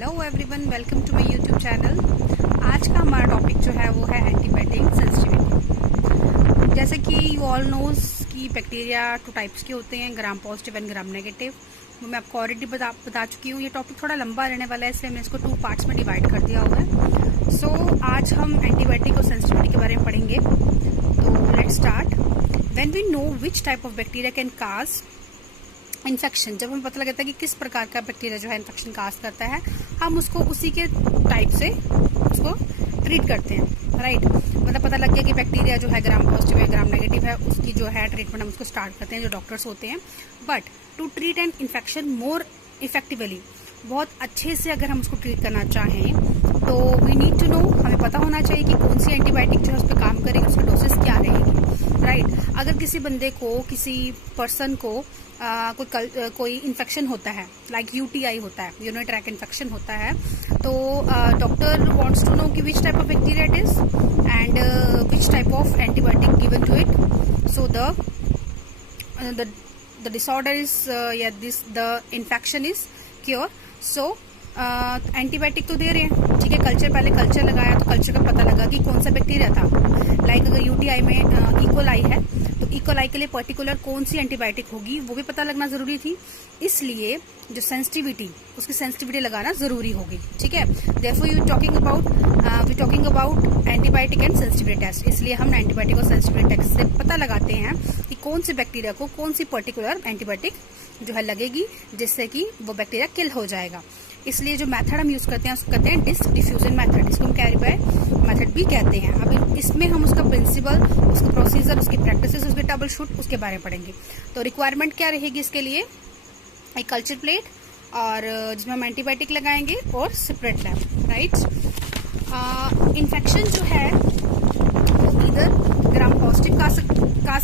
Hello everyone, welcome to my YouTube channel. आज का हमारा टॉपिक जो है वो है एंटीबायोटिक सेंसिटिविटी। जैसे कि यू ऑल नोज कि बैक्टीरिया टू टाइप्स के होते हैं, gram positive and gram negative. वो मैं आपको ऑलरेडी बता चुकी हूँ। ये टॉपिक थोड़ा लंबा रहने वाला है, इसलिए मैं इसको 2 पार्ट्स में डिवाइड कर दिया हुआ है। सो आज हम एंटीबायोटिक और सेंसिटिविटी के बारे में पढ़ेंगे। तो let's start. When we know which type of bacteria can cause infection, जब हमें पता लगता है कि किस प्रकार का बैक्टीरिया जो है इन्फेक्शन काज करता है, हम उसको उसी के टाइप से उसको ट्रीट करते हैं। राइट, मतलब पता लग गया कि बैक्टीरिया जो है ग्राम पॉजिटिव है, ग्राम नेगेटिव है, उसकी जो है ट्रीटमेंट हम उसको स्टार्ट करते हैं, जो डॉक्टर्स होते हैं। But to treat an infection more effectively, बहुत अच्छे से अगर हम उसको ट्रीट करना चाहें तो वी नीड टू नो, हमें पता होना चाहिए कि कौन सी एंटीबायोटिक जो है उस पर काम करेगी, उसकी डोसेस क्या रहेगी। राइट, अगर किसी बंदे को, किसी पर्सन को कोई इन्फेक्शन होता है, लाइक यूटीआई होता है, यूरिनरी ट्रैक्ट इन्फेक्शन होता है, तो डॉक्टर वांट्स टू नो कि which type of bacteria it is and which type of antibiotic given to it, so the disorder is the infection is cure. So antibiotic तो दे रहे हैं, ठीक है। पहले कल्चर लगाया तो कल्चर का पता लगा कि कौन सा बैक्टीरिया था। लाइक अगर यूटीआई में इकोलाई है तो इकोलाई के लिए पर्टिकुलर कौन सी एंटीबायोटिक होगी वो भी पता लगना जरूरी थी। इसलिए जो सेंसिटिविटी, उसकी सेंसिटिविटी लगाना जरूरी होगी, ठीक है। Therefore we talking about antibiotic and sensitivity test. इसलिए हम एंटीबायोटिक और सेंसिटिविटी टेस्ट से पता लगाते हैं कि कौन सी बैक्टीरिया को कौन सी पर्टिकुलर एंटीबायोटिक जो है लगेगी, जिससे कि वो बैक्टीरिया किल हो जाएगा। इसलिए जो मेथड हम यूज करते हैं उसको कहते हैं डिस्क डिफ्यूजन मेथड, इसको हम कैरी बाय मेथड भी कहते हैं। अब इसमें हम उसका प्रिंसिपल, उसका प्रोसीजर, उसकी प्रैक्टिसेस, उसके ट्रबल शूट, उसके बारे में पढ़ेंगे। तो रिक्वायरमेंट क्या रहेगी इसके लिए? एक कल्चर प्लेट और जिसमें हम एंटीबायोटिक लगाएंगे और सेपरेट लैब। राइट, इन्फेक्शन जो है वो इधर ग्राम पॉजिटिव काज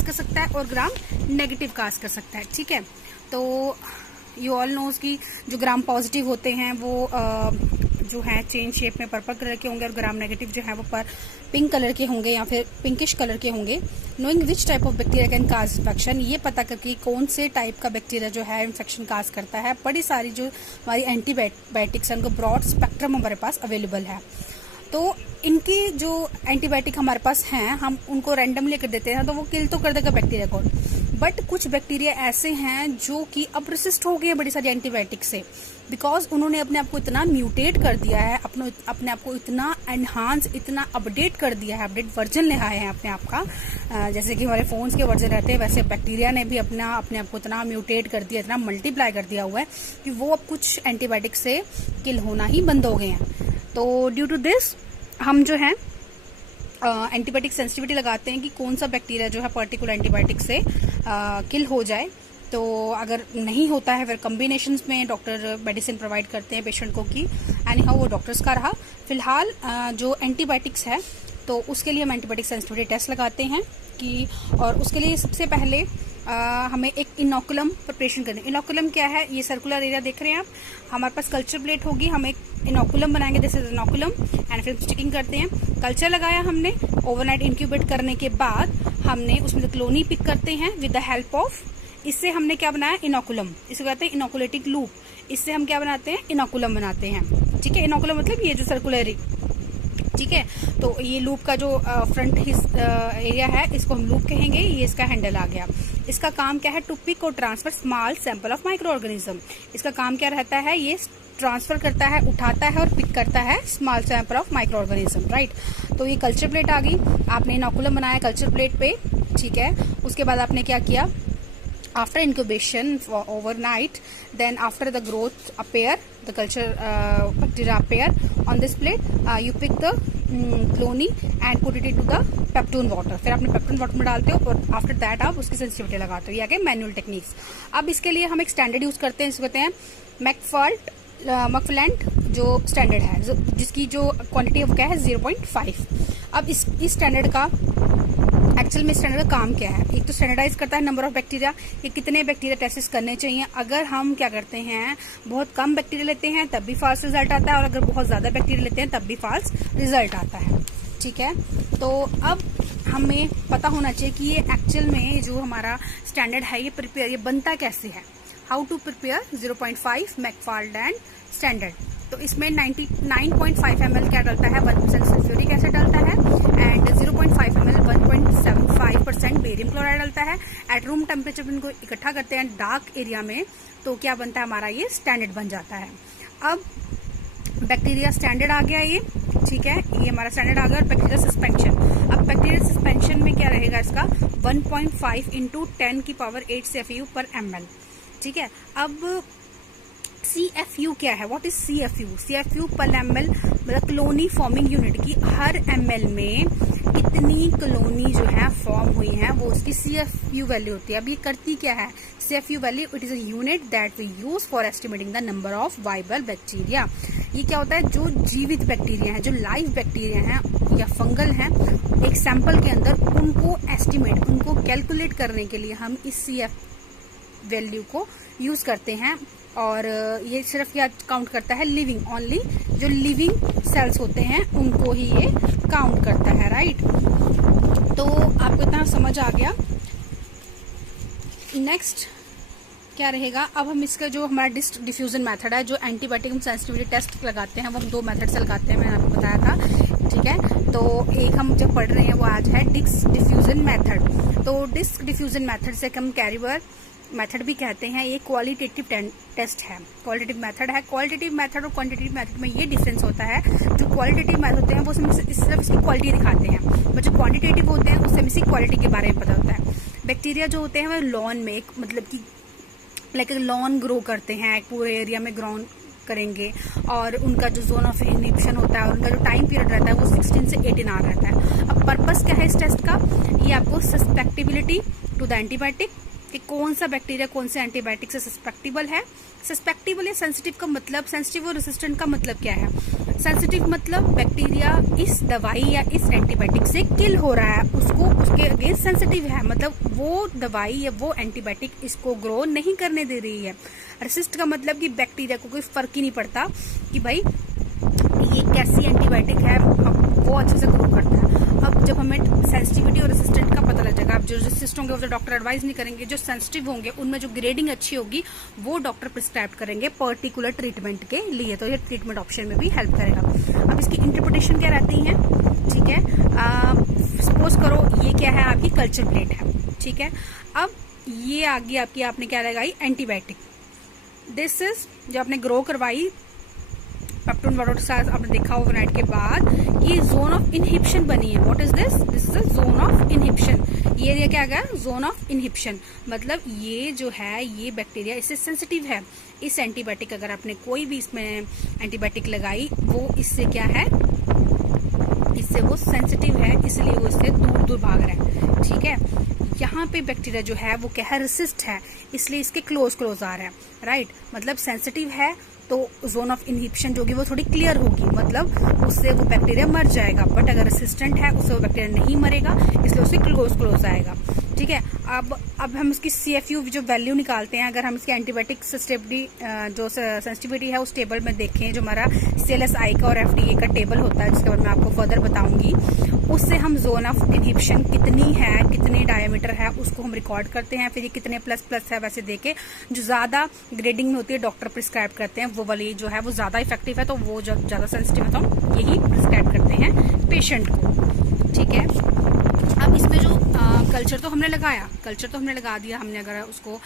कर सकता है और ग्राम नेगेटिव काज कर सकता है, ठीक है। तो यू ऑल नोज कि जो ग्राम पॉजिटिव होते हैं वो जो है चेन शेप में पर्पल कलर के होंगे और ग्राम नेगेटिव जो है वो पर पिंक कलर के होंगे या फिर पिंकिश कलर के होंगे। Knowing which type of bacteria can cause infection, ये पता करके कौन से टाइप का बैक्टीरिया जो है इन्फेक्शन काज करता है। बड़ी सारी जो हमारी एंटीबायोटिक्स हैं उनको ब्रॉड स्पेक्ट्रम हमारे पास अवेलेबल है। तो इनकी जो एंटीबायोटिक हमारे पास हैं, हम उनको रैंडमली कर देते हैं तो वो किल तो कर देगा बैक्टीरिया को। बट कुछ बैक्टीरिया ऐसे हैं जो कि अब रेसिस्ट हो गए हैं बड़ी सारी एंटीबायोटिक से, बिकॉज उन्होंने अपने आप को इतना म्यूटेट कर दिया है, अपने आप को इतना एनहांस, इतना अपडेट कर दिया है, अपडेट वर्जन ले आए हैं अपने आप का। जैसे कि हमारे फोन्स के वर्जन रहते हैं, वैसे बैक्टीरिया ने भी अपने आप को इतना म्यूटेट कर दिया, इतना मल्टीप्लाई कर दिया हुआ है कि वो अब कुछ एंटीबायोटिक से किल होना ही बंद हो गए हैं। तो ड्यू टू दिस हम जो है एंटीबायोटिक सेंसिटिविटी लगाते हैं कि कौन सा बैक्टीरिया जो है पर्टिकुलर एंटीबायोटिक से किल हो जाए। तो अगर नहीं होता है फिर कॉम्बिनेशंस में डॉक्टर मेडिसिन प्रोवाइड करते हैं पेशेंट को कि एनी हाउ वो डॉक्टर्स का रहा। फिलहाल जो एंटीबायोटिक्स है तो उसके लिए हम एंटीबायोटिक सेंसिटिविटी टेस्ट लगाते हैं कि, और उसके लिए सबसे पहले हमें एक इनोकुलम प्रिपरेशन करनी है। इनोकुलम क्या है? ये सर्कुलर एरिया देख रहे हैं आप, हमारे पास कल्चर प्लेट होगी, हम एक इनोकुलम बनाएंगे, दिस इज इनोकुलम, एंड फिर स्टिकिंग करते हैं। कल्चर लगाया हमने, ओवरनाइट इंक्यूबेट करने के बाद हमने उसमें क्लोनी पिक करते हैं विद द हेल्प ऑफ, इससे हमने क्या बनाया? इनोकुलम। इसको कहते हैं इनोकुलेटिंग लूप। इससे हम क्या बनाते हैं? इनोकुलम बनाते हैं, ठीक है। इनोकुलम मतलब ये जो सर्कुलर, ठीक है। तो ये लूप का जो फ्रंट एरिया है इसको हम लूप कहेंगे। ये इसका हैंडल आ गया। इसका काम क्या है? टू पिक और transfer small sample of micro organism. इसका काम क्या रहता है? ये ट्रांसफर करता है, उठाता है और पिक करता है small sample of micro organism. Right, तो ये कल्चर प्लेट आ गई, आपने इनोकुलम बनाया कल्चर प्लेट पे, ठीक है। उसके बाद आपने क्या किया? After incubation for overnight, then after the growth appear, the culture bacteria appear on this plate, you pick the clone and put it into the peptone water. फिर आपने पेप्टून वाटर में डालते हो और आफ्टर दैट आप उसकी सेंसिटिविटी लगाते हो। ये आ गए मैनुअल टेक्निक्स। अब इसके लिए हम एक स्टैंडर्ड यूज करते हैं, इसको कहते हैं मैकफर्लैंड जो स्टैंडर्ड है, जिसकी जो क्वांटिटी है वो क्या है? 0.5। अब इस स्टैंडर्ड का एक्चुअल में स्टैंडर्ड का काम क्या है? एक तो स्टैंडर्डाइज करता है नंबर ऑफ बैक्टीरिया, कि कितने बैक्टीरिया टेस्ट करने चाहिए। अगर हम क्या करते हैं, बहुत कम बैक्टीरिया लेते हैं तब भी फॉल्स रिजल्ट आता है, और अगर बहुत ज्यादा बैक्टीरिया लेते हैं तब भी फॉल्स रिजल्ट आता है, ठीक है। तो अब हमें पता होना चाहिए कि ये एक्चुअल में जो हमारा स्टैंडर्ड है ये बनता कैसे है। How to prepare 0.5 McFarland standard. तो इसमें 99.5 ml क्या डलता है, 1% सल्फ्यूरिक एसिड डलता है, एंड 0.5 ml 1.75% बेरियम क्लोराइड डलता है। एट रूम टेम्परेचर इनको इकट्ठा करते हैं डार्क एरिया में, तो क्या बनता है हमारा, ये स्टैंडर्ड बन जाता है। अब बैक्टीरिया स्टैंडर्ड आ गया ये, ठीक है, ये हमारा स्टैंडर्ड आ गया। और बैक्टीरिया सस्पेंशन, अब बैक्टीरिया सस्पेंशन में क्या रहेगा इसका, 1.5 × 10⁸ CFU पर ml, ठीक है। अब CFU क्या है, व्हाट इज CFU? CFU पर ml मतलब कॉलोनी फॉर्मिंग यूनिट की हर ml में कितनी कॉलोनी जो है फॉर्म हुई है, वो उसकी CFU वैल्यू होती है। अब ये करती क्या है CFU value? It is a unit that we use for estimating the number of viable bacteria. ये क्या होता है, जो जीवित बैक्टीरिया हैं, जो लाइव बैक्टीरिया हैं या फंगल हैं, एक सैंपल के अंदर उनको एस्टिमेट, उनको कैलकुलेट करने के लिए हम इस CF वैल्यू को यूज करते हैं। और ये सिर्फ क्या काउंट करता है, लिविंग, ओनली जो लिविंग सेल्स होते हैं उनको ही ये काउंट करता है, राइट। तो आपको इतना समझ आ गया। नेक्स्ट क्या रहेगा, अब हम इसका जो हमारा डिस्क डिफ्यूजन मेथड है, जो एंटीबायोटिक सेंसिटिविटी टेस्ट लगाते हैं, वो हम 2 मेथड से लगाते हैं, मैंने आपको बताया था, ठीक है। तो एक हम जब पढ़ रहे हैं वो आज है डिस्क डिफ्यूजन मेथड। तो डिस्क डिफ्यूजन मेथड से हम कैरिबर मेथड भी कहते हैं, ये क्वालिटेटिव टेस्ट है, क्वालिटेटिव मेथड है। क्वालिटेटिव मेथड और क्वांटिटेटिव मेथड में ये डिफरेंस होता है, जो क्वालिटेटिव मेथड होते हैं वो सिर्फ इसकी क्वालिटी दिखाते हैं, और जो क्वांटिटेटिव होते हैं उससे इसकी क्वालिटी के बारे में पता होता है। बैक्टीरिया जो होते हैं वो लॉन में, एक मतलब कि लाइक लॉन ग्रो करते हैं, एक पूरे एरिया में ग्रो करेंगे, और उनका जो जोन ऑफ इनहिबिशन होता है, उनका जो टाइम पीरियड रहता है वो 16 से 18 आवर रहता है। अब पर्पस क्या है इस टेस्ट का, ये आपको सस्पेक्टिबिलिटी टू द एंटीबायोटिक, कि कौन सा बैक्टीरिया कौन से एंटीबायोटिक से सस्पेक्टिबल है। सस्पेक्टिबल या सेंसिटिव का मतलब, सेंसिटिव और रेसिस्टेंट का मतलब क्या है, सेंसिटिव मतलब बैक्टीरिया इस दवाई या इस एंटीबायोटिक से किल हो रहा है, उसको उसके अगेंस्ट सेंसिटिव है, मतलब वो दवाई या वो एंटीबायोटिक इसको ग्रो नहीं करने दे रही है। रेसिस्ट का मतलब कि बैक्टीरिया को कोई फर्क ही नहीं पड़ता कि भाई ये कैसी एंटीबायोटिक है, वो अच्छे से ग्रो करता है। अब जब हमें सेंसिटिविटी और रेसिस्टेंट का पता लग जाएगा, अब जो रेसिस्ट होंगे वो तो डॉक्टर एडवाइस नहीं करेंगे, जो सेंसिटिव होंगे उनमें जो ग्रेडिंग अच्छी होगी वो डॉक्टर प्रिस्क्राइब करेंगे पर्टिकुलर ट्रीटमेंट के लिए, तो ये ट्रीटमेंट ऑप्शन में भी हेल्प करेगा। अब इसकी इंटरप्रिटेशन क्या रहती है, ठीक है, सपोज करो ये क्या है, आपकी कल्चर प्लेट है, ठीक है। अब ये आगे आपकी आपने क्या लगाई, एंटीबायोटिक, दिस इज जो आपने ग्रो करवाई पेप्टोन वाटर के साथ, आपने देखा ओवरनाइट के बाद, ये जोन ऑफ इनहिबिशन बनी है। What is this? This is zone of inhibition. ये एरिया क्या गया, जोन ऑफ इनहिबिशन, मतलब ये जो है ये बैक्टीरिया इससे सेंसिटिव है। इस एंटीबायोटिक अगर आपने कोई भी इसमें एंटीबायोटिक लगाई, वो इससे क्या है, इससे वो सेंसिटिव है, इसलिए वो इससे दूर दूर भाग रहा है, ठीक है। यहाँ पे बैक्टीरिया जो है वो क्या है, रेसिस्ट है, इसलिए इसके क्लोज आ रहा है, राइट। मतलब सेंसिटिव है तो जोन ऑफ इनहिबिशन जो होगी वो थोड़ी क्लियर होगी, मतलब उससे वो बैक्टीरिया मर जाएगा। बट अगर रेसिस्टेंट है उससे वो बैक्टीरिया नहीं मरेगा, इसलिए उससे क्लोज आएगा, ठीक है। अब हम इसकी CFU जो वैल्यू निकालते हैं, अगर हम इसकी एंटीबायोटिक जो सेंसिटिविटी है उस टेबल में देखें, जो हमारा CLSI का और FDA का टेबल होता है, जिसके बारे में आपको फर्दर बताऊंगी, उससे हम जोन ऑफ इनहिबिशन कितनी है, कितने डायमीटर है, उसको हम रिकॉर्ड करते हैं। फिर ये कितने प्लस है वैसे देके, जो ज्यादा ग्रेडिंग में होती है डॉक्टर प्रिस्क्राइब करते हैं, वो वाली जो है वो ज्यादा इफेक्टिव है, तो वो ज्यादा सेंसिटिव है तो हम यही प्रिस्क्राइब करते हैं पेशेंट को, ठीक है। अब इसमें जो कल्चर तो हमने लगाया, कल्चर तो हमने लगा दिया, हमने अगर उसको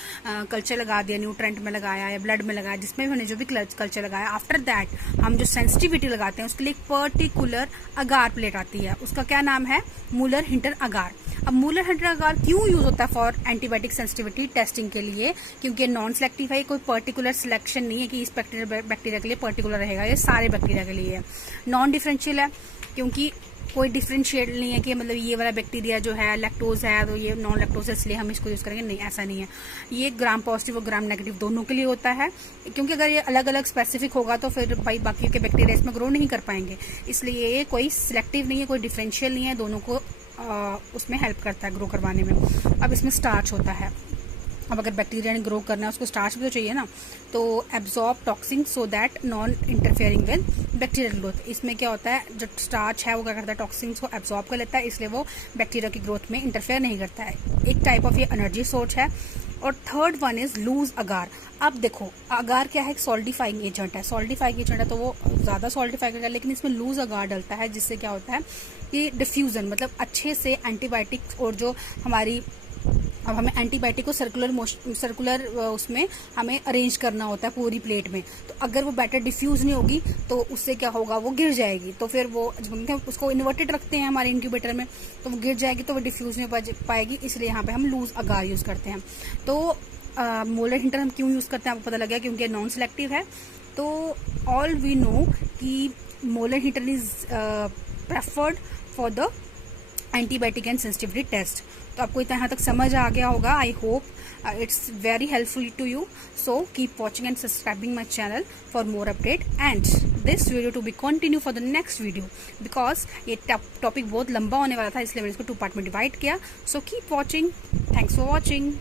कल्चर लगा दिया, न्यूट्रेंट में लगाया या ब्लड में लगाया, जिसमें भी हमने जो भी कल्चर लगाया, आफ्टर दैट हम जो सेंसिटिविटी लगाते हैं उसके लिए एक पर्टिकुलर अगार प्लेट आती है, उसका क्या नाम है, मूलर हिंटर अगार। अब मूलर हिंटर अगार क्यों यूज होता है फॉर एंटीबायोटिक सेंसिटिविटी टेस्टिंग के लिए, क्योंकि नॉन सिलेक्टिव है, कोई पर्टिकुलर सिलेक्शन नहीं है कि इस बैक्टीरिया के लिए पर्टिकुलर रहेगा, ये सारे बैक्टीरिया के लिए है। नॉन डिफरेंशियल है, क्योंकि कोई डिफरेंशिएट नहीं है कि मतलब ये वाला बैक्टीरिया जो है लैक्टोज है तो ये नॉन लैक्टोज है इसलिए हम इसको यूज करेंगे, नहीं, ऐसा नहीं है। ये ग्राम पॉजिटिव और ग्राम नेगेटिव दोनों के लिए होता है, क्योंकि अगर ये अलग अलग स्पेसिफिक होगा तो फिर भाई बाकी के बैक्टीरिया इसमें ग्रो नहीं कर पाएंगे, इसलिए ये कोई सिलेक्टिव नहीं है, कोई डिफरेंशियल नहीं है, दोनों को उसमें हेल्प करता है ग्रो करवाने में। अब इसमें स्टार्च होता है, अब अगर बैक्टीरिया ने ग्रो करना है उसको स्टार्च भी तो चाहिए ना, तो absorb toxin so that non interfering with bacterial growth. इसमें क्या होता है, जो स्टार्च है वो क्या करता है, टॉक्सिन्स को एब्जॉर्ब कर लेता है, इसलिए वो बैक्टीरिया की ग्रोथ में इंटरफेयर नहीं करता है। एक टाइप ऑफ ये एनर्जी सोर्स है। और थर्ड वन इज लूज अगार। अब देखो अगार क्या है, एक सॉल्टिफाइंग एजेंट है, सॉल्टिफाइंग एजेंट है तो वो ज़्यादा सॉल्टिफाई करता है, लेकिन इसमें लूज अगार डलता है जिससे क्या होता है कि डिफ्यूज़न, मतलब अच्छे से एंटीबायोटिक्स और जो हमारी, अब हमें एंटीबायोटिक को सर्कुलर उसमें हमें अरेंज करना होता है पूरी प्लेट में, तो अगर वो बैटर डिफ्यूज नहीं होगी तो उससे क्या होगा, वो गिर जाएगी। तो फिर वो जब उसको इन्वर्टेड रखते हैं हमारे इंक्यूबेटर में तो वो गिर जाएगी, तो वो डिफ्यूज नहीं पाएगी, इसलिए यहाँ पे हम लूज अगार यूज़ करते हैं। तो मोलर हिंटर हम क्यों यूज़ करते हैं आपको पता लग गया, क्योंकि नॉन सेलेक्टिव है। तो ऑल वी नो कि Muller Hinton is preferred for the antibiotic and sensitivity test. तो आपको इतना यहाँ तक समझ आ गया होगा। I hope it's very helpful to you. So keep watching and subscribing my channel for more update and this video to be continue for the next video, because ये टॉपिक बहुत लंबा होने वाला था, इसलिए मैंने इसको 2 पार्ट में डिवाइड किया। सो keep watching. Thanks for watching.